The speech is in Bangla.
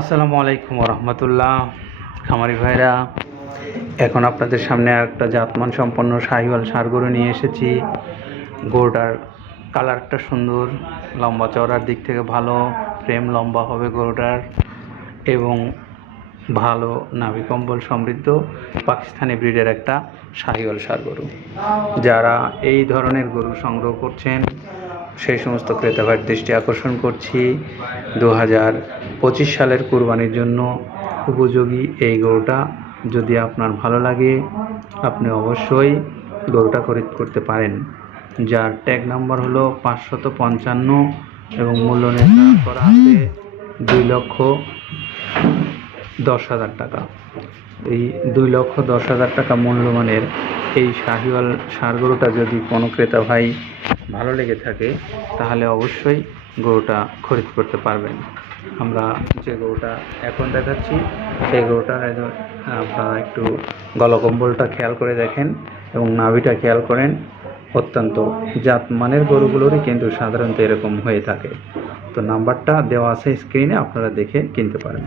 আসসালামু আলাইকুম রহমতুল্লাহ। খামারি ভাইরা, এখন আপনাদের সামনে একটা জাতমান সম্পন্ন শাহিওয়াল ষাঁড় গরু নিয়ে এসেছি। গরুটার কালারটা সুন্দর, লম্বা চওড়ার দিক থেকে ভালো, ফ্রেম লম্বা হবে গরুটার এবং ভালো নাভি কম্বল সমৃদ্ধ পাকিস্তানি ব্রিডের একটা শাহিওয়াল ষাঁড় গরু। যারা এই ধরনের গরু সংগ্রহ করছেন সেই সমস্ত ক্রেতা ভাইয়ের দৃষ্টি আকর্ষণ করছি, 2025 সালের কুরবানির জন্য উপযোগী এই গরুটা। যদি আপনার ভালো লাগে আপনি অবশ্যই গরুটা খরিদ করতে পারেন, যার ট্যাগ নাম্বার হলো 555 এবং মূল্য নির্ধারণ করা আছে 2,10,000 টাকা। এই 2,10,000 টাকা মূল্যমানের এই শাহিওয়াল ষাঁড় গরুটা যদি কোনো ক্রেতা ভাই ভালো লেগে থাকে তাহলে অবশ্যই গরুটা খরিদ করতে পারবেন। আমরা যে গরুটা এখন দেখাচ্ছি সেই গরুটার আপনারা একটু গলকম্বলটা খেয়াল করে দেখেন এবং নাভিটা খেয়াল করেন। অত্যন্ত জাতমানের গরুগুলোরই কিন্তু সাধারণত এরকম হয়ে থাকে। তো নাম্বারটা দেওয়া আছে স্ক্রিনে, আপনারা দেখে কিনতে পারেন।